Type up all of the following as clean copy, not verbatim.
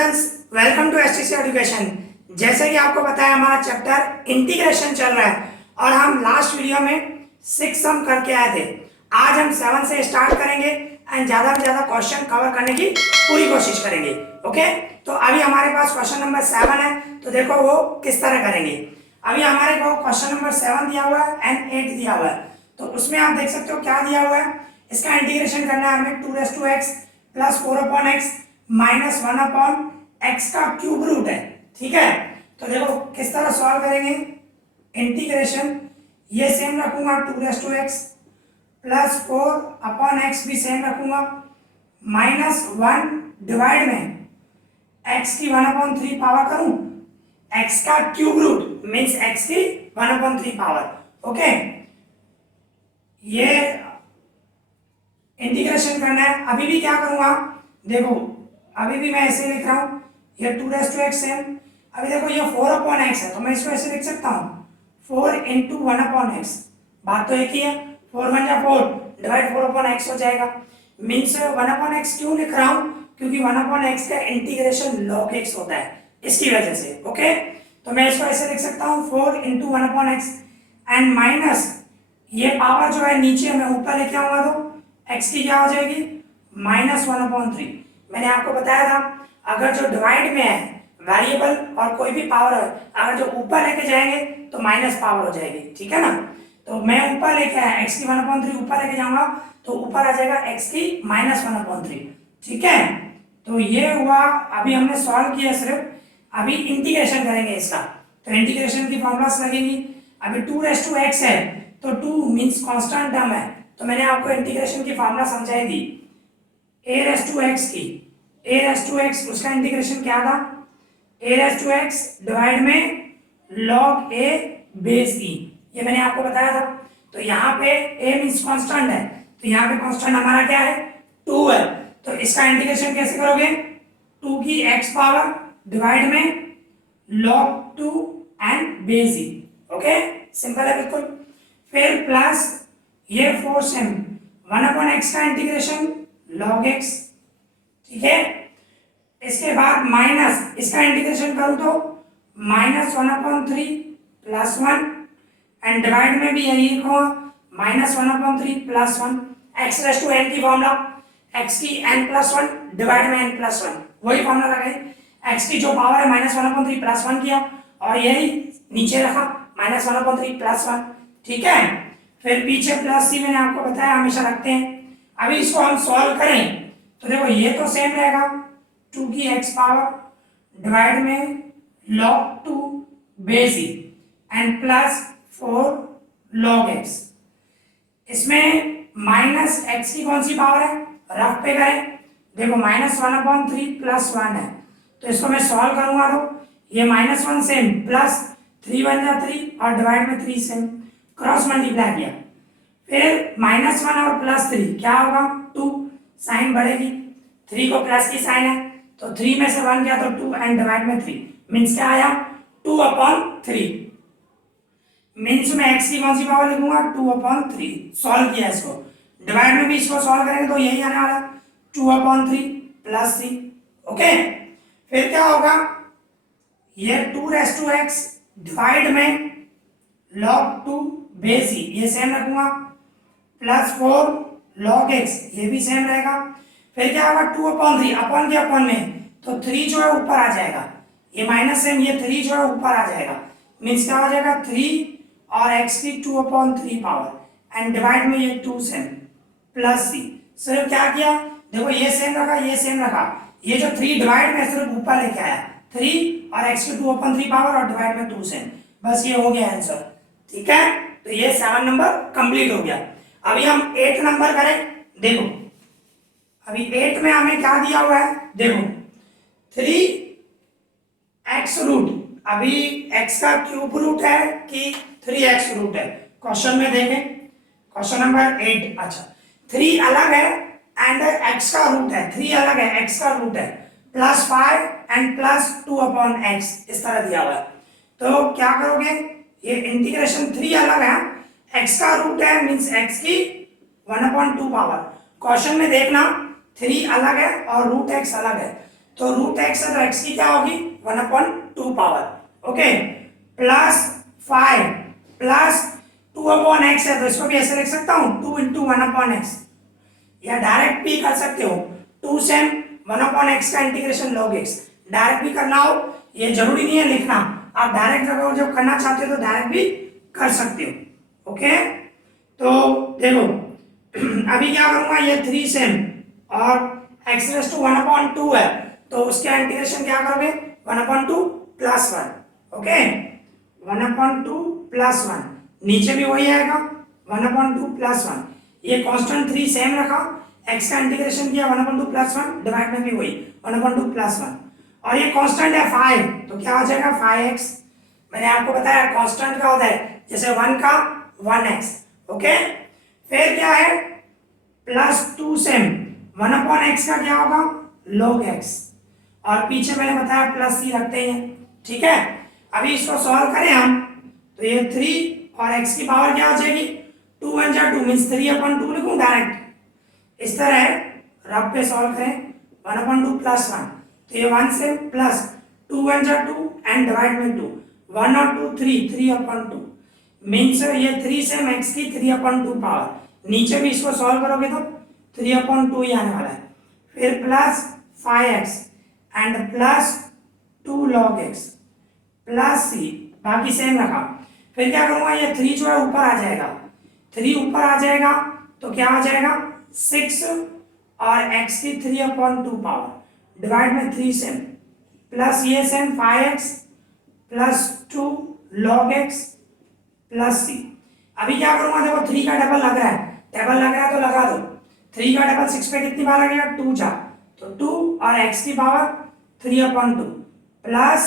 Students, welcome to STC education. जैसे कि आपको पता है हमारा चैप्टर इंटीग्रेशन चल रहा है और हम लास्ट वीडियो में 6 सम करके आए थे। आज हम 7 से स्टार्ट करेंगे एंड ज़्यादा से ज़्यादा क्वेश्चन कवर करने की पूरी कोशिश करेंगे। ओके, तो अभी हमारे पास क्वेश्चन नंबर 7 है, तो देखो वो किस तरह करेंगे। अभी हमारे को क्वेश्चन नंबर 7 दिया हुआ है एंड 8 दिया हुआ है, तो उसमें आप देख सकते हो क्या दिया हुआ है। इसका इंटीग्रेशन करना है हमें 2x plus 4/x minus 1/x का क्यूब रूट है। ठीक है, तो देखो किस तरह सॉल्व करेंगे। इंटीग्रेशन ये सेम रखूंगा 2x प्लस 4/x भी सेम रखूंगा माइनस 1 डिवाइड में x की 1/3 पावर करूं, x का क्यूब रूट मीन्स x की 1/3 पावर। ओके, ये इंटीग्रेशन करना है। अभी भी क्या करूंगा, देखो अभी भी मैं ऐसे लिख रहा हूं, ये 2x है। अभी देखो ये 4/x है, तो मैं इसको ऐसे लिख सकता हूं 4 इंटू 1/x। बात तो एक ही है, 4 1 जा 4 डिवाइड 4/x हो जाएगा। मीन्स 1/x क्यों लिख रहा हूं, क्योंकि 1/x का इंटीग्रेशन log x होता है, इसकी वजह से। ओके, तो मैं इसको ऐसे लिख सकता हूं 4 इंटू 1/x एंड माइनस ये पावर जो है नीचे मैं ऊपर लेके आऊंगा तो x की क्या हो जाएगी माइनस 1/3। मैंने आपको बताया था अगर जो डिवाइड में है वेरिएबल और कोई भी पावर है, अगर जो ऊपर लेके जाएंगे तो माइनस पावर हो जाएगी। ठीक है ना, तो मैं ऊपर लेके आया x की 1/3 ऊपर लेके जाऊंगा तो ऊपर आ जाएगा x की माइनस 1/3। ठीक है, तो ये हुआ। अभी हमने सॉल्व किया सिर्फ, अभी इंटीग्रेशन करेंगे इसका, तो इंटीग्रेशन की फॉर्मूलास लगेगी। अभी 2x है तो 2 मीन्स कांस्टेंट टर्म है, तो मैंने आपको इंटीग्रेशन की फॉर्मूला समझाई थी a⁻x की। a⁻x उसका इंटीग्रेशन क्या था, a⁻x डिवाइड में log a बेस e, ये मैंने आपको बताया था। तो यहाँ पे a मीन्स कांस्टेंट है, तो यहाँ पे कांस्टेंट हमारा क्या है 2 है, तो इसका इंटीग्रेशन कैसे करोगे, 2 की x पावर डिवाइड में log 2 and base e। Okay, simple है बिल्कुल। फिर प्लस ये 4 सेम 1/x का इंटीग्रेशन log x। ठीक है, इसके बाद माइनस इसका इंटीग्रेशन करूं तो माइनस 1/3 प्लस 1 एंड डिवाइड में भी यही लिखूंगा minus 1/3 plus 1। x raise to n की फॉर्मूला x की n प्लस 1 डिवाइड में n प्लस 1, वही फॉर्मूला लगाई। x की जो पावर है माइनस 1/3 प्लस 1 किया और यही नीचे रखा माइनस 1/3 प्लस 1। ठीक है, फिर पीछे प्लस c मैंने आपको बताया हमेशा रखते हैं। अभी इसको हम सॉल्व करें तो देखो ये तो सेम रहेगा 2 की x पावर डिवाइड में log 2 base e and plus 4 log x। इसमें माइनस x की कौन सी पावर है, रफ पे करें, देखो माइनस 1/3 प्लस 1 है, तो इसको मैं सॉल्व करूंगा तो ये माइनस 1 सेम प्लस 3 1 जा 3 और डिवाइड में 3 सेम, क्रॉस मल्टीप्लाई किया। फिर माइनस 1 और प्लस 3 क्या होगा 2, साइन बढ़ेगी, 3 को प्लस की साइन है तो 3 में से 1 गया तो 2 एंड डिवाइड में 3 मीन्स क्या आया 2/3। मीन्स में x की कौन सी पावर लिखूंगा 2/3। सॉल्व किया इसको, डिवाइड में भी इसको सॉल्व करेंगे तो यही आने वाला 2/3 प्लस 3। ओके, फिर क्या होगा, ये 2x डिवाइड में log 2 बेस e ये सेम रखूंगा प्लस 4 log x ये भी सेम रहेगा। फिर क्या होगा 2/3 अपॉन के अपॉन में तो 3 जो है ऊपर आ जाएगा, ये माइनस सेम ये 3 जो है ऊपर आ जाएगा, मीन्स क्या हो जाएगा 3 और x की 2/3 पावर एंड डिवाइड में ये 2 सेम प्लस c। सिर्फ क्या किया, देखो ये सेम रखा ये सेम रखा, ये जो 3 डिवाइड में सिर्फ ऊपर लेके आया 3 और x की 2/3 पावर और डिवाइड में 2 सेम, बस ये हो गया आंसर। ठीक है, तो ये 7 नंबर कंप्लीट हो गया। अभी हम 8 नंबर करें। देखो अभी 8 में हमें क्या दिया हुआ है, देखो 3x रूट, अभी x का क्यूब रूट है कि 3x रूट है, क्वेश्चन में देखें क्वेश्चन नंबर 8। अच्छा 3 अलग है एंड x का रूट है, 3 अलग है x का रूट है प्लस 5 एंड प्लस 2/x इस तरह दिया हुआ है। तो क्या करोगे, ये इंटीग्रेशन 3 अलग है, x का रूट है मीन्स x की 1/2 पावर। क्वेश्चन में देखना 3 अलग है और रूट x अलग है, तो रूट एक्स है तो एक्स की क्या होगी 1/2 power. Okay, plus 5 plus 2/x है तो इसको भी ऐसे लिख सकता हूँ 2 इंटू 1/x, या डायरेक्ट भी कर सकते हो 2 से 1/x का इंटीग्रेशन log x। डायरेक्ट भी करना हो, ये जरूरी नहीं है लिखना, आप डायरेक्ट अगर जो करना चाहते हो तो डायरेक्ट भी कर सकते हो। ओके, तो देखो अभी क्या करूंगा, ये 3 सेम और x रेस टू 1/2 है तो उसका इंटीग्रेशन क्या करोगे 1/2 प्लस 1। ओके, 1/2 प्लस 1, नीचे भी वही आएगा 1/2 प्लस 1, ये कांस्टेंट 3 सेम रखा, x का इंटीग्रेशन किया 1/2 प्लस 1, डिवाइड में भी वही 1/2 प्लस 1, और ये कांस्टेंट है 5 तो क्या हो जाएगा 5x। मैंने आपको बताया कांस्टेंट का होता है जैसे 1 का 1x। ओके, फिर क्या है प्लस 2 सेम 1/x का क्या होगा log x, और पीछे मैंने बताया प्लस c रखते हैं। ठीक है, अभी इसको सॉल्व करें हम तो ये 3 और x की पावर क्या हो जाएगी 2 1 जा 2 मींस 3/2 लिखूं डायरेक्ट इस तरह है, रब पे सॉल्व करें 1/2 प्लस 1 तो ये 1 से प्लस 2 1 जा 2 एंड डिवाइड में 2, 1 और 2 3/2 मींस ये 3 से x की 3/2 पावर, नीचे भी इसको सॉल्व करोगे तो 3/2 ही आने वाला है, फिर plus 5x and plus 2 log x plus c, बाकी सेम रखा। फिर क्या करूंगा ये 3 जो है ऊपर आ जाएगा, 3 ऊपर आ जाएगा तो क्या आ जाएगा 6 और x की 3/2 पावर डिवाइड में 3 सेम प्लस ये same 5x plus 2 log x plus c। अभी क्या करूंगा देखो 3 का डबल लग रहा है, डबल लग रहा है तो लगा दो, 3 का डबल 6 पे कितनी बार लगेगा 2 जा, तो 2 और x की power 3/2 plus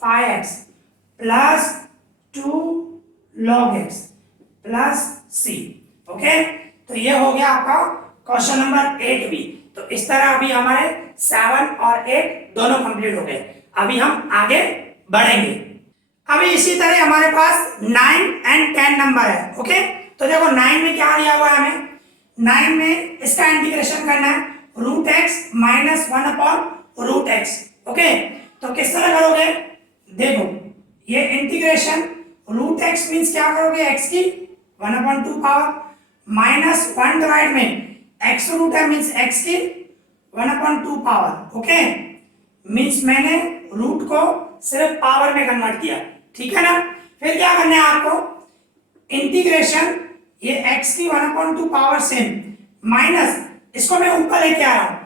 5x plus 2 log x plus c। Okay, तो ये हो गया आपका क्वेश्चन नंबर 8 भी। तो इस तरह अभी हमारे 7 और 8 दोनों कंप्लीट हो गए, अभी हम आगे बढ़ेंगे। अभी इसी तरह हमारे पास 9 एंड 10 नंबर है। ओके, तो देखो 9 में क्या दिया हुआ है हमें, 9 में इसका इंटीग्रेशन करना है root X minus 1/√x। Okay, तो किस तरह करोगे, देखो ये इंटीग्रेशन रूट एक्स मीन्स क्या करोगे x की 1/2 पावर माइनस 1 डिवाइड में x रूट है मीन्स x की 1/2 पावर। ओके, मीन्स मैंने रूट को सिर्फ पावर में कन्वर्ट किया, ठीक है ना। फिर क्या करना है आपको, इंटीग्रेशन ये x की 1/2 पावर सेम माइनस इसको मैं ऊपर लेके आ रहा हूं,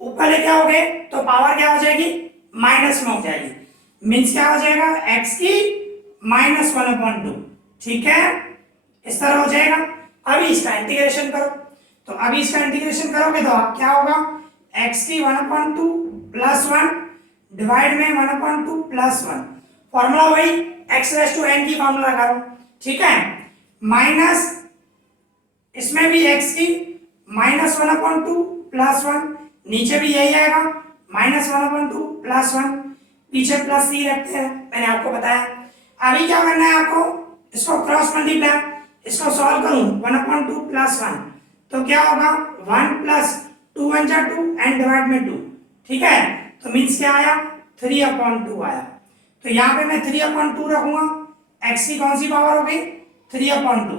ऊपर लेके आओगे तो पावर क्या हो जाएगी माइनस में हो जाएगी, मीन्स क्या हो जाएगा x की -1/2। ठीक है, इस तरह हो जाएगा। अभी इसका इंटीग्रेशन करो, तो अभी इसका इंटीग्रेशन करोगे तो आप क्या होगा x की 1/2 प्लस 1 डिवाइड में 1/2 प्लस 1, फॉर्मूला वही x रेस टू n की फॉर्मूला लगा लो। ठीक है, माइनस इसमें भी x की -1/2 प्लस 1, नीचे भी यही आएगा -1/2 प्लस 1, पीछे प्लस c रखते हैं, मैंने आपको बताया। अभी क्या करना है आपको, इसको क्रॉस मल्टीप्लाई, इसको सॉल्व करूं 1/2 प्लस 1 तो क्या होगा 1 प्लस 2 1 जा 2 एंड डिवाइड में 2। ठीक है, तो मीन्स क्या आया 3/2 आया, तो यहाँ पे मैं 3/2 रखूंगा, x की कौन सी पावर हो गई 3/2,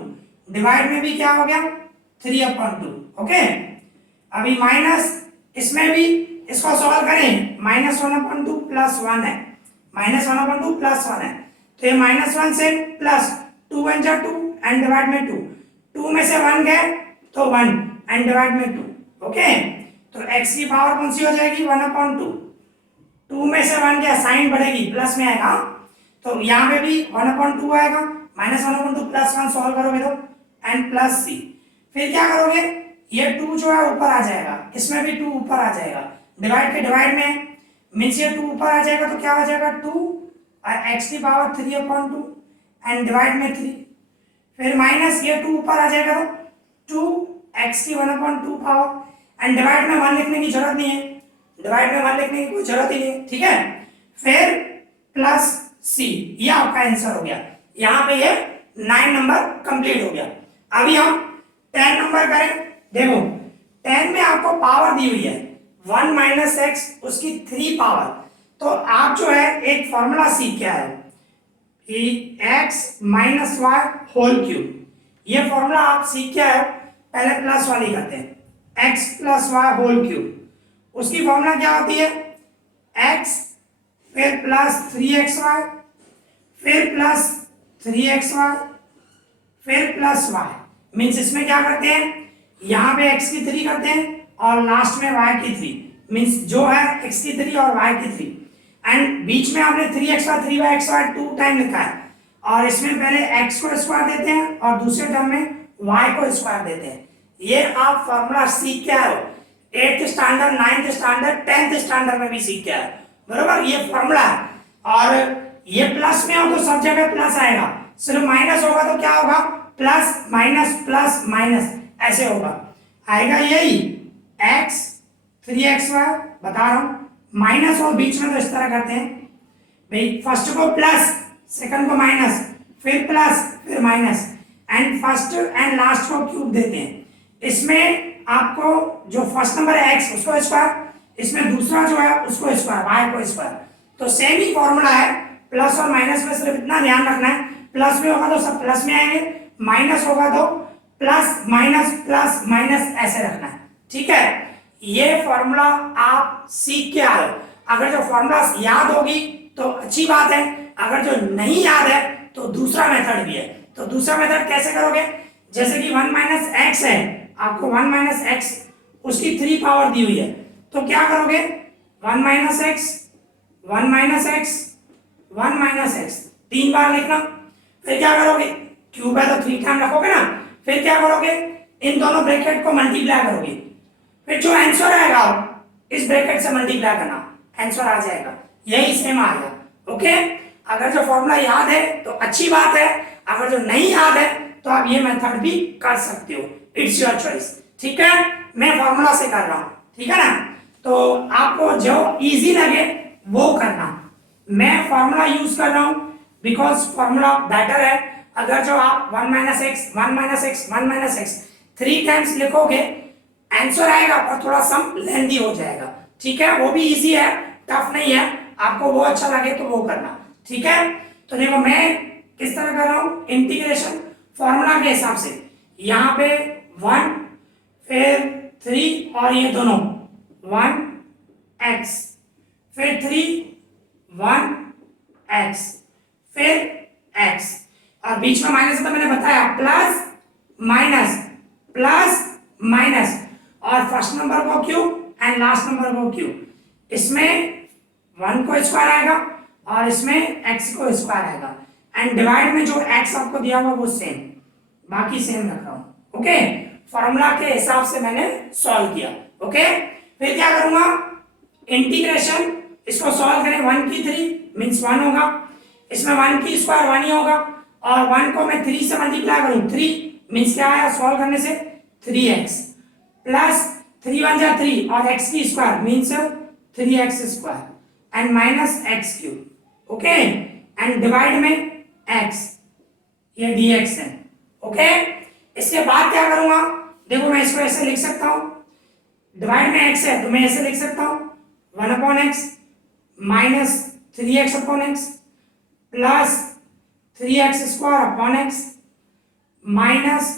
डिवाइड में भी क्या हो गया 3/2। ओके, अभी माइनस इसमें भी इसको सॉल्व करें -1/2 प्लस 1 है, -1/2 प्लस 1 है, तो ये -1 से प्लस 2 1 जा 2 एंड डिवाइड में 2, 2 में से 1 गए तो 1 एंड डिवाइड में 2। ओके, तो x की पावर कौन सी हो जाएगी 1/2, 2 में से 1 गया साइन बढ़ेगी प्लस में आएगा, तो यहाँ पे भी 1/2 आएगा, -1/2 प्लस 1 सॉल्व करोगे तो एंड प्लस c। फिर क्या करोगे, ये 2 जो है ऊपर आ जाएगा, इसमें भी 2 ऊपर आ जाएगा, डिवाइड के डिवाइड में मीन्स ये 2 ऊपर आ जाएगा तो क्या हो जाएगा 2 और x की पावर 3/2 एंड डिवाइड में 3, फिर माइनस ये 2 ऊपर आ जाएगा तो 2x की 1/2 पावर एंड डिवाइड में 1 लिखने की जरूरत नहीं है, डिवाइड में 1 लिखने की कोई जरूरत ही नहीं है। ठीक है, फिर प्लस c, ये आपका आंसर हो गया। यहाँ पे ये 9 नंबर कंप्लीट हो गया। अभी हम 10 नंबर करें, देखो 10 में आपको पावर दी हुई है 1 माइनस एक्स उसकी 3 पावर। तो आप जो है एक फॉर्मूला सीख के आए कि X minus Y whole cube, ये फॉर्मूला आप सीख के आए। पहले प्लस वाली करते हैं, X plus Y whole cube. उसकी फॉर्मूला क्या होती है, एक्स फिर प्लस 3xy फिर प्लस 3xy फिर प्लस वाई। मीन्स इसमें क्या करते हैं, यहाँ पे x की 3 करते हैं और लास्ट में y की 3। मीन्स जो है x की 3 और y की 3, एंड बीच में आपने 3xy 3xy 2 टाइम लिखा है, और इसमें पहले x को स्क्वायर देते हैं और दूसरे टर्म में y को स्क्वायर देते हैं। ये आप फॉर्मूला सीख के आए हो, 8th standard 9th standard 10th standard में भी सीख के आए, बरोबर। ये फॉर्मूला है, और ये प्लस में हो तो सब जगह प्लस आएगा, सिर्फ माइनस होगा तो क्या होगा, प्लस माइनस ऐसे होगा, आएगा यही x 3xy बता रहा हूं, माइनस और बीच में तो इस तरह करते हैं भाई, फर्स्ट को प्लस सेकंड को माइनस फिर प्लस फिर minus, and first and last को क्यूब देते हैं। इसमें आपको जो फर्स्ट नंबर है x उसको स्क्वायर, इसमें दूसरा जो है उसको स्क्वायर y को स्क्वायर। तो सेम ही फॉर्मूला है, प्लस और माइनस में सिर्फ इतना ध्यान रखना है, प्लस में होगा तो सब प्लस में आएंगे, माइनस होगा तो प्लस माइनस ऐसे रखना है, ठीक है। ये फॉर्मूला आप सीख के आओ, अगर जो फॉर्मूला याद होगी तो अच्छी बात है, अगर जो नहीं याद है तो दूसरा मेथड भी है। तो दूसरा मेथड कैसे करोगे, जैसे कि 1 माइनस एक्स है, आपको 1 माइनस एक्स उसकी 3 पावर दी हुई है, तो क्या करोगे, 1 minus x 1 minus x 1 minus x 3 बार लिखना, फिर क्या करोगे, क्यूब है तो 3 टाइम रखोगे ना, फिर क्या करोगे, इन दोनों ब्रैकेट को मल्टीप्लाई करोगे, फिर जो आंसर आएगा इस ब्रैकेट से मल्टीप्लाई करना, आंसर आ जाएगा, यही सेम आ गया, ओके। अगर जो फॉर्मूला याद है तो अच्छी बात है, अगर जो नहीं याद है तो आप ये मेथड भी कर सकते हो, इट्स योर चॉइस, ठीक है। मैं फॉर्मूला से कर रहा हूं, ठीक है ना, तो आपको जो इजी लगे वो करना। मैं फॉर्मूला यूज कर रहा हूं बिकॉज फॉर्मूला बेटर है। अगर जो आप 1 minus x 1 minus x 1 minus x 3 times लिखोगे, आंसर आएगा पर थोड़ा सम लेंदी हो जाएगा, ठीक है। वो भी इजी है, टफ नहीं है, आपको वो अच्छा लगे तो वो करना, ठीक है। तो देखो मैं किस तरह कर रहा हूं, इंटीग्रेशन फॉर्मूला के हिसाब से, यहाँ पे 1 फिर 3 और ये दोनों 1x फिर 3 1x फिर x, और बीच में माइनस, तो मैंने बताया प्लस माइनस और फर्स्ट नंबर को क्यूब एंड लास्ट नंबर को क्यूब। इसमें 1 को स्क्वायर आएगा और इसमें x को स्क्वायर आएगा, एंड डिवाइड में जो x आपको दिया हुआ वो सेम, बाकी सेम रख रहा हूं, ओके। फॉर्मूला के हिसाब से मैंने सॉल्व किया, ओके। फिर क्या करूंगा, इंटीग्रेशन, इसको सॉल्व करें, 1 की 3 मींस 1 होगा, इसमें 1 की स्क्वायर 1 ही होगा, और 1 को मैं 3 से मल्टीप्लाई करूं, 3 मींस क्या आया सॉल्व करने से 3x प्लस 3 1 जा 3 और x की square means 3x square and minus x cube, okay, and divide में x, ये dx है, ओके। इसके बाद क्या करूंगा, देखो मैं इसको ऐसे लिख सकता हूं, डिवाइड में x है तो मैं ऐसे लिख सकता हूं 1 upon x minus 3x upon x plus 3x square upon x minus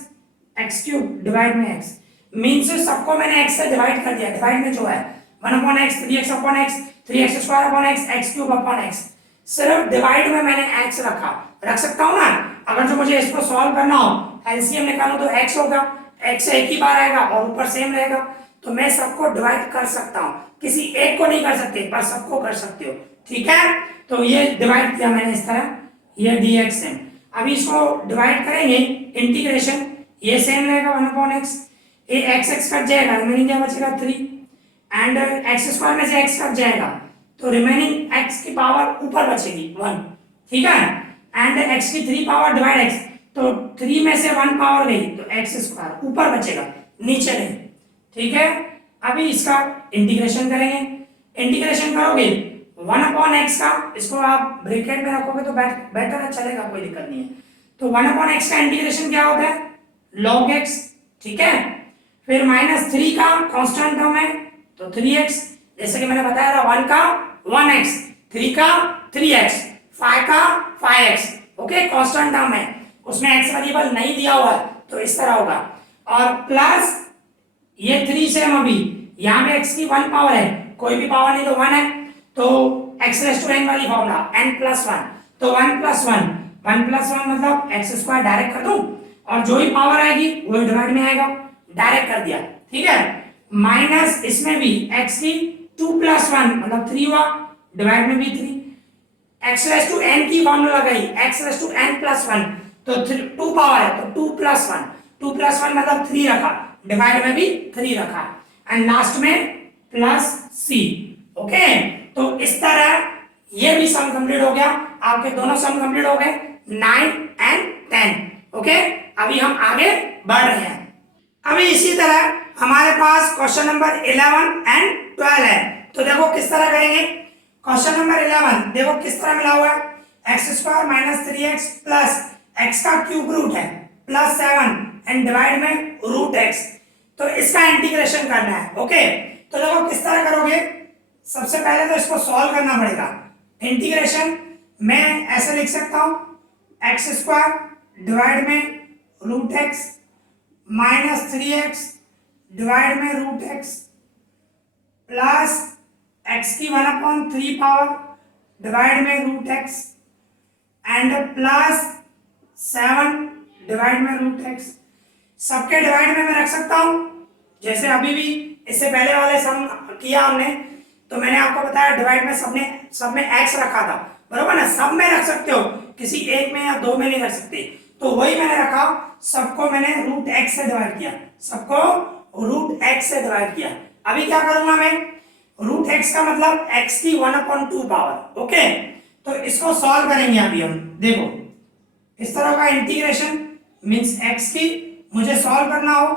x cube divide में x, मीन्स सबको मैंने x से डिवाइड कर दिया, डिवाइड में जो है 1 upon x 3x upon x 3x square upon x x cube upon x, सिर्फ डिवाइड में मैंने x रख सकता हूं ना। अगर जो मुझे इसको सॉल्व करना हो, एलसीएम निकालो तो x होगा, x एक ही बार आएगा और ऊपर सेम रहेगा, तो मैं सबको डिवाइड कर सकता हूं, किसी एक को नहीं कर सकते पर सबको कर सकते हो, ठीक है। तो ये डिवाइड किया मैंने इस तरह, ये dx है। अभी इसको डिवाइड करेंगे, इंटीग्रेशन, ये सेम रहेगा 1 अपॉन एक्स, ये x कट जाएगा, रिमेनिंग क्या बचेगा 3, एंड x स्क्वायर में से x कट जाएगा तो रिमेनिंग x की पावर ऊपर बचेगी 1, ठीक है, एंड x की 3 पावर डिवाइड x, तो 3 में से 1 पावर गई तो x स्क्वायर ऊपर बचेगा, नीचे नहीं, ठीक है। अभी इसका इंटीग्रेशन करेंगे, इंटीग्रेशन करोगे 1 अपॉन एक्स का, इसको आप ब्रैकेट में रखोगे तो बेटर है, चलेगा, कोई दिक्कत नहीं है। तो 1 अपॉन एक्स का इंटीग्रेशन क्या होता है, log x, ठीक है। फिर माइनस 3 का कांस्टेंट टर्म है तो 3x, जैसे कि मैंने बताया था 1 का 1x, 3 का 3x, 5 का 5x। ओके, कांस्टेंट टर्म है, उसमें x वेरिएबल नहीं दिया हुआ है तो इस तरह होगा। और प्लस ये 3 से हम अभी यहाँ पे x की 1 पावर है, कोई भी पावर नहीं तो 1 है, तो x रेस टू n वाली फॉर्मूला n प्लस 1, तो 1 प्लस 1, 1 प्लस 1 मतलब एक्स स्क्वायर डायरेक्ट कर दूं और जो ही पावर आएगी वो डिवाइड में आएगा, डायरेक्ट कर दिया, ठीक है। माइनस इसमें भी x की 2 प्लस 1 मतलब 3 हुआ, डिवाइड में भी 3, x रेस टू n की फॉर्मूला लगाई, x raise to n plus 1, तो 2 पावर है तो 2 प्लस 1, 2 प्लस 1 मतलब 3 रखा, डिवाइड में भी 3 रखा, एंड लास्ट में प्लस c। ओके, तो इस तरह ये भी सम कंप्लीट हो गया, आपके दोनों सम कंप्लीट हो गए 9 एंड 10। ओके, अभी हम आगे बढ़ रहे हैं। अभी इसी तरह हमारे पास क्वेश्चन नंबर 11 एंड 12 है, तो देखो किस तरह करेंगे। क्वेश्चन नंबर 11 देखो किस तरह मिला हुआ है, x square minus 3x plus x का क्यूब रूट है प्लस 7 एंड डिवाइड में रूट एक्स, तो इसका इंटीग्रेशन करना है। ओके, तो देखो किस तरह करोगे, सबसे पहले तो इसको सॉल्व करना पड़ेगा। इंटीग्रेशन मैं ऐसे लिख सकता हूं, एक्स स्क्वायर डिवाइड में root X minus 3x divide में रूट एक्स प्लस एक्स की 1/3 पावर डिवाइड में root X and plus 7 divide में रूट एक्स। सबके डिवाइड में मैं रख सकता हूं, जैसे अभी भी इससे पहले वाले सम किया हमने, तो मैंने आपको बताया डिवाइड में सब में x रखा था, बरोबर ना, सब में रख सकते हो, किसी एक में या दो में नहीं रख सकते, तो वही मैंने रखा, सबको मैंने रूट x से डिवाइड किया, सबको रूट x से डिवाइड किया। अभी क्या करूंगा मैं, रूट x का मतलब x की 1/2 पावर। ओके, तो इसको सॉल्व करेंगे अभी हम, देखो इस तरह का इंटीग्रेशन मींस x की मुझे सॉल्व करना हो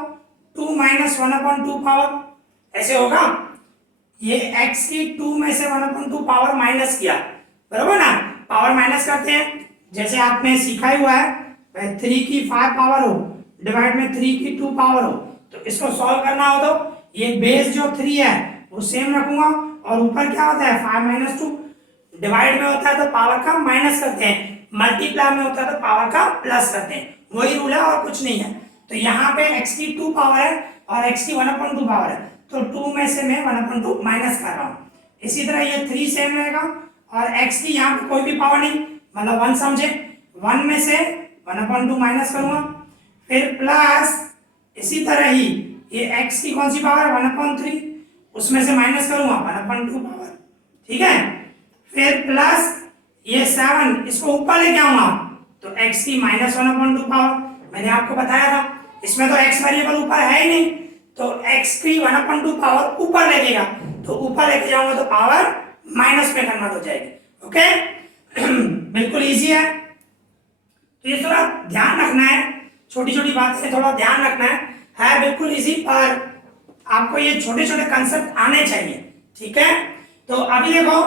2 माइनस 1/2 पावर, ऐसे होगा, ये x की 2 में से 1/2 पावर माइनस किया, बरोबर ना, पावर माइनस करते हैं, जैसे आपने सीखा ही हुआ है, 3 की 5 पावर हो डिवाइड में 3 की 2 पावर हो, तो इसको सॉल्व करना हो तो ये बेस जो 3 है वो सेम रखूंगा, और ऊपर क्या होता है 5 माइनस 2, डिवाइड में होता है तो पावर का माइनस करते हैं, मल्टीप्लाई में होता है तो पावर का प्लस करते हैं, वही रूल है और कुछ नहीं है। तो यहाँ पे x की 2 पावर है और x की 1/2 पावर है, तो 2 में से मैं 1/2 माइनस कर रहा हूँ। इसी तरह ये 3 सेम रहेगा और x की यहाँ पे कोई भी पावर नहीं, मतलब 1 समझे, 1 में से 1/2 माइनस करूंगा, फिर प्लस इसी तरह ही ये x की कौन सी पावर 1/3, उसमें से माइनस करूंगा 1/2 पावर, ठीक है, फिर प्लस ये 7 इसको ऊपर लेके आऊंगा तो x की माइनस 1/2 पावर, मैंने आपको बताया था इसमें तो x वेरिएबल ऊपर है ही नहीं, तो x की 1/2 पावर ऊपर लेकेगा, तो ऊपर लेके जाऊंगा तो पावर माइनस में कन्वर्ट हो जाएगी। ओके बिल्कुल इजी है, तो ये थोड़ा ध्यान रखना है, छोटी छोटी बात से थोड़ा ध्यान रखना है बिल्कुल इजी, पर आपको ये छोटे छोटे कंसेप्ट आने चाहिए, ठीक है। तो अभी देखो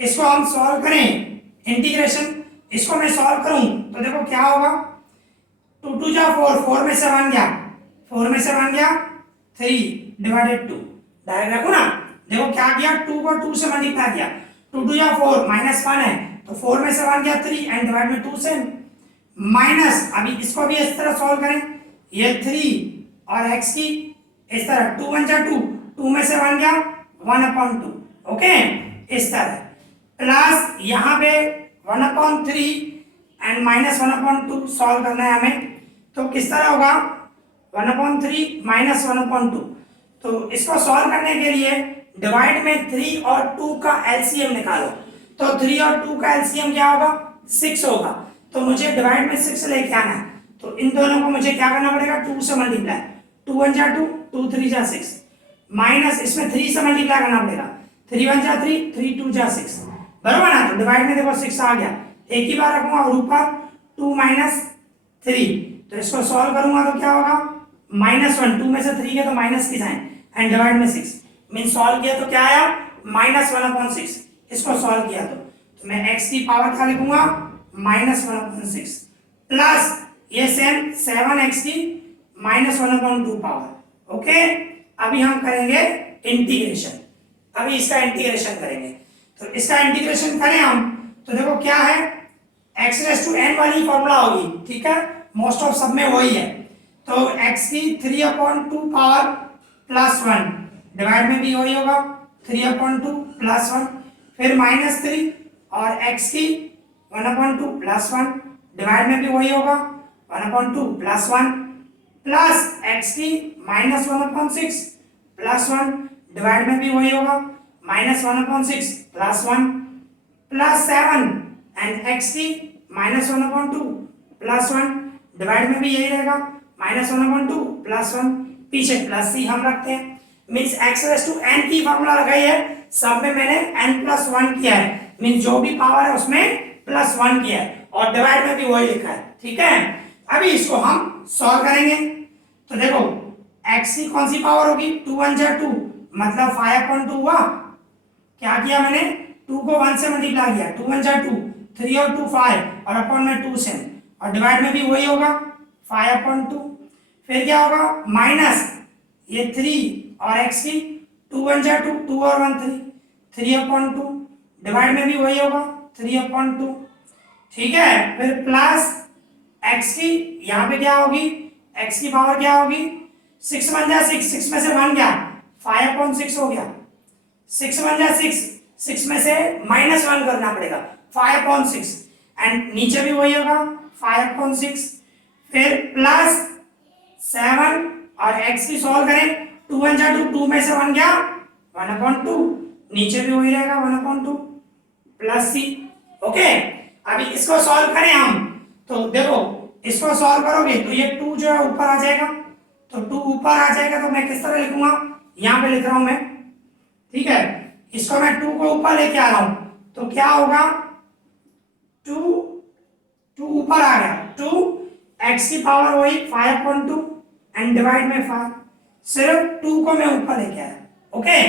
इसको हम सॉल्व करें, इंटीग्रेशन इसको मैं सॉल्व करूं तो देखो क्या होगा, 2 2 जा 4, 4 में से 1 गया, 4 में से 1 गया 3 डिवाइडेड 2, डायरेक्ट रखो ना, देखो क्या किया 2 को 2 से मल्टीप्लाई किया, 2 2 जा 4 माइनस 1 है तो 4 में से 1 गया 3 एंड डिवाइड में 2 से माइनस, अभी इसको भी इस तरह सॉल्व करें, ये 3 और x की इस तरह 2 1 जा 2, 2 में से 1 गया 1/2, ओके, इस तरह प्लस यहाँ पे 1/3 एंड माइनस 1/2 सॉल्व करना है हमें, तो किस तरह होगा 1/3 माइनस 1/2, तो इसको सॉल्व करने के लिए डिवाइड में 3 और 2 का एलसीएम निकालो, तो 3 और 2 का एलसीएम क्या होगा 6 होगा, तो मुझे डिवाइड में 6 लेके आना है, तो इन दोनों को मुझे क्या करना पड़ेगा 2 से मल्टीप्लाई, 2 1 जा 2, 2 3 जा 6, माइनस इसमें 3 से मल्टीप्लाई करना पड़ेगा, 3 1 जा 3, 3 2 जा 6, बराबर ना, तो डिवाइड में देखो 6 आ गया, एक ही बार रखूंगा और ऊपर 2 माइनस 3, तो इसको सॉल्व करूंगा तो क्या होगा -1, 2 में से 3 गया तो माइनस की साइन एंड डिवाइड में 6, मीन सॉल्व किया तो क्या आया -1/6, इसको सॉल्व किया तो मैं x की पावर क्या लिखूंगा -1/6 प्लस ये सेम 7x की -1/2 पावर। ओके, अभी हम करेंगे इंटीग्रेशन। अभी इसका इंटीग्रेशन करेंगे, तो इसका इंटीग्रेशन करें हम तो देखो क्या है, x रेस टू n वाली फॉर्मूला होगी, ठीक है, मोस्ट ऑफ सब में वही है। तो x की 3/2 पावर प्लस 1 डिवाइड में भी वही होगा 3/2 प्लस 1, फिर -3 और x की 1/2 प्लस 1 डिवाइड में भी वही होगा 1/2 प्लस 1 प्लस x की -1/6 प्लस 1 डिवाइड में भी वही होगा -1/6 प्लस 1 प्लस 7 एंड x की -1/2 प्लस 1 डिवाइड में भी यही रहेगा -1/2 प्लस 1, पीछे प्लस c हम रखते हैं, means x raise to n की फॉर्मूला लगाई है, सब में मैंने n+1 किया है, मीन्स जो भी पावर है उसमें +1 किया है और डिवाइड में भी वही लिखा है, ठीक है। अभी इसको हम सॉल्व करेंगे, तो देखो x की कौन सी पावर होगी, 2 1 जा 2 मतलब 5/2 हुआ, क्या किया मैंने 2 को 1 से मल्टीप्लाई किया, 2 1 जा 2, 3 और 2 5 और अपॉन में 2 से, और डिवाइड में भी वही होगा 5/2, फिर क्या होगा माइनस ये 3 और x की 2 1 जा 2, 2 और 1 3, 3/2 डिवाइड में भी वही होगा 3/2, ठीक है, फिर प्लस x की यहाँ पे क्या होगी, x की पावर क्या होगी 6 1 जा 6, 6 में से 1 गया 5/6 हो गया, 6 1 जा 6, 6 में से -1 करना पड़ेगा 5/6 एंड नीचे भी वही होगा 5/6, फिर प्लस 7 और x की सॉल्व करें 2 1 जा 2, 2 में से 1 गया 1/2, नीचे भी वही रहेगा 1/2 प्लस c, ओके। अभी इसको सॉल्व करें हम, तो देखो इसको सॉल्व करोगे तो ये 2 जो है ऊपर आ जाएगा, तो 2 ऊपर आ जाएगा तो मैं किस तरह लिखूंगा, यहाँ पे लिख रहा हूं मैं, ठीक है, इसको मैं 2 को ऊपर लेके आ रहा हूं, तो क्या होगा 2 ऊपर आ गया, 2 x की पावर वही 5/2 एंड डिवाइड में 5, सिर्फ 2 को मैं ऊपर लेके आया, ओके।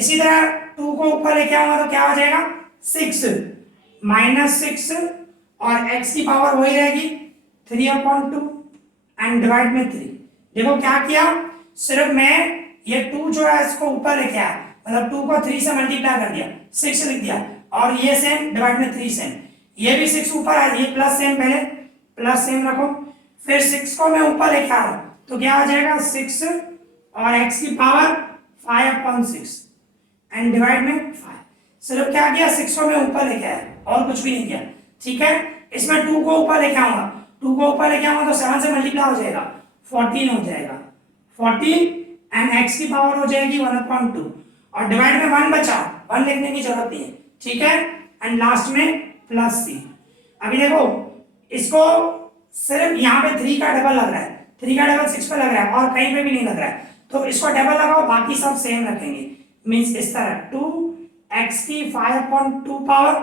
इसी तरह 2 को ऊपर लेके आऊंगा तो क्या हो जाएगा 6 -6 और x की पावर वही रहेगी 3/2 एंड डिवाइड में 3, देखो क्या किया, सिर्फ मैं ये 2 जो है इसको ऊपर लेके आया, मतलब 2 को 3 से मल्टीप्लाई कर दिया 6 लिख दिया, और ये सेम डिवाइड में 3 सेम, ये भी 6 ऊपर आ, ये प्लस सेम, पहले प्लस सेम रखो, फिर 6 को मैं ऊपर लेके आ रहा हूं तो क्या हो जाएगा 6 और x की पावर 5/6 एंड डिवाइड में 5, सिर्फ क्या किया 6 को मैं ऊपर लेके आया और कुछ भी नहीं किया, ठीक है। इसमें 2 को ऊपर लेके आऊंगा, 2 को ऊपर लेके आऊंगा तो 7 से मल्टीप्लाई हो जाएगा 14 हो जाएगा, 14 एंड x की पावर हो जाएगी 1/2 और डिवाइड में 1 बचा, 1 लिखने की जरूरत नहीं है, ठीक है, एंड लास्ट में प्लस c। अभी देखो इसको सिर्फ यहाँ पे 3 का डबल लग रहा है, 3 का डबल 6 पे लग रहा है और कहीं पे भी नहीं लग रहा है, तो इसको डबल लगाओ, बाकी सब सेम रखेंगे, मींस इस तरह 2x की 5/2 पावर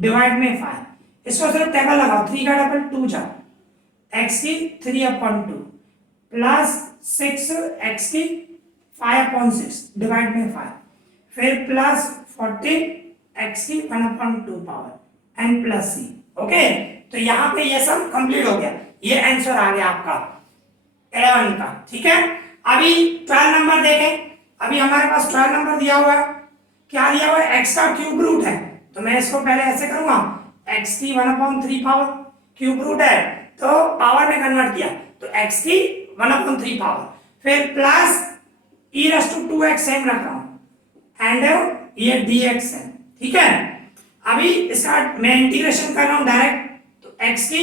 डिवाइड में 5, इसको सिर्फ डबल लगाओ, 3 का डबल 2 जा, x की 3/2 प्लस 6 x की 5/6 डिवाइड में 5, फिर प्लस 14 x की 1/2 power and plus c, okay. तो यहाँ पे ये सब कंप्लीट हो गया, ये आंसर आ गया आपका 11 का, ठीक है। अभी 12 नंबर देखें, अभी हमारे पास 12 नंबर दिया हुआ है, क्या दिया हुआ है, x का क्यूब रूट है, तो मैं इसको पहले ऐसे करूंगा, x की 1/3 पावर, क्यूब रूट है तो पावर में कन्वर्ट किया तो x की 1/3 पावर, फिर प्लस e⁻²x सेम रख रहा हूं एंड ये dx है, ठीक है। अभी इसका मैं इंटीग्रेशन कर रहा हूं डायरेक्ट, तो x की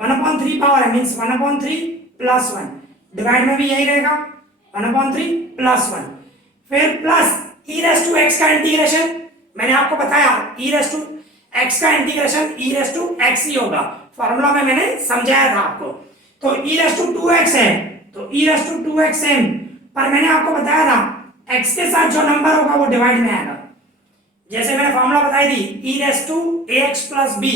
1/3 पावर है, मींस 1/3 प्लस 1 डिवाइड में भी यही रहेगा 1/3 प्लस 1, फिर प्लस e⁻x का इंटीग्रेशन, मैंने आपको बताया e⁻x का इंटीग्रेशन e⁻x ही होगा, फार्मूला में मैंने समझाया था आपको, तो e⁻2x है तो e⁻2x सेम, पर मैंने आपको बताया था x के साथ जो नंबर होगा वो डिवाइड में आएगा, जैसे मैंने फार्मूला बताई थी e⁻ax प्लस b,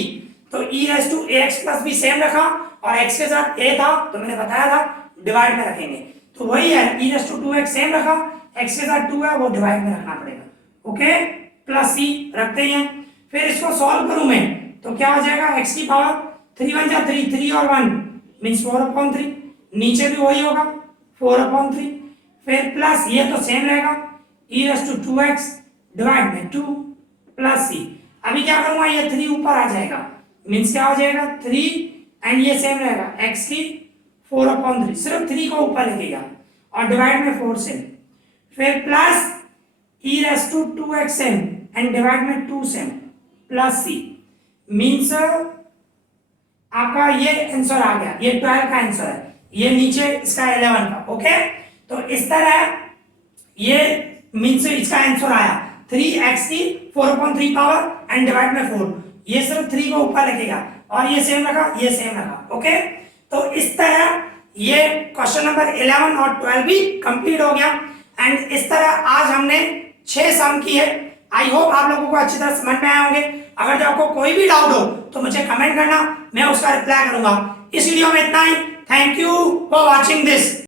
तो e⁻ax प्लस b सेम रखा और x के साथ a था तो मैंने बताया था डिवाइड में रखेंगे, तो वही है e⁻2x सेम रखा, x के साथ 2 है वो डिवाइड में रखना पड़ेगा, ओके, प्लस c रखते हैं। फिर इसको सॉल्व करूं मैं तो क्या हो जाएगा, x की पावर 3 1 जा 3, 3 और 1 मींस 4/3, नीचे भी वही होगा 4/3, फिर प्लस ये तो सेम रहेगा ई रेस टू 2x डिवाइड में 2 प्लस सी। अभी क्या करूंगा, ये 3 ऊपर आ जाएगा, मीन्स क्या हो जाएगा 3 एंड ये सेम रहेगा x की 4/3, सिर्फ 3 को ऊपर लेके गया और डिवाइड में 4 से, फिर plus E raise to 2xm and divide में 2 सेम प्लस सी, मीन्स आपका ये आंसर आ गया, ये 12 का आंसर है, ये नीचे इसका 11 का। ओके, तो इस तरह ये मीन्स इसका आंसर आया 3x की 4/3 पावर एंड डिवाइड में 4, ये सिर्फ 3 को ऊपर लगेगा और ये सेम रखा, ये सेम रखा। ओके, तो इस तरह ये क्वेश्चन नंबर 11 और 12 भी कंप्लीट हो गया। एंड इस तरह आज हमने 6 सम किए। आई होप आप लोगों को अच्छी तरह समझ में आए होंगे। अगर जो आपको कोई भी डाउट हो तो मुझे कमेंट करना, मैं उसका रिप्लाई करूंगा। इस वीडियो में इतना ही। Thank you for watching this.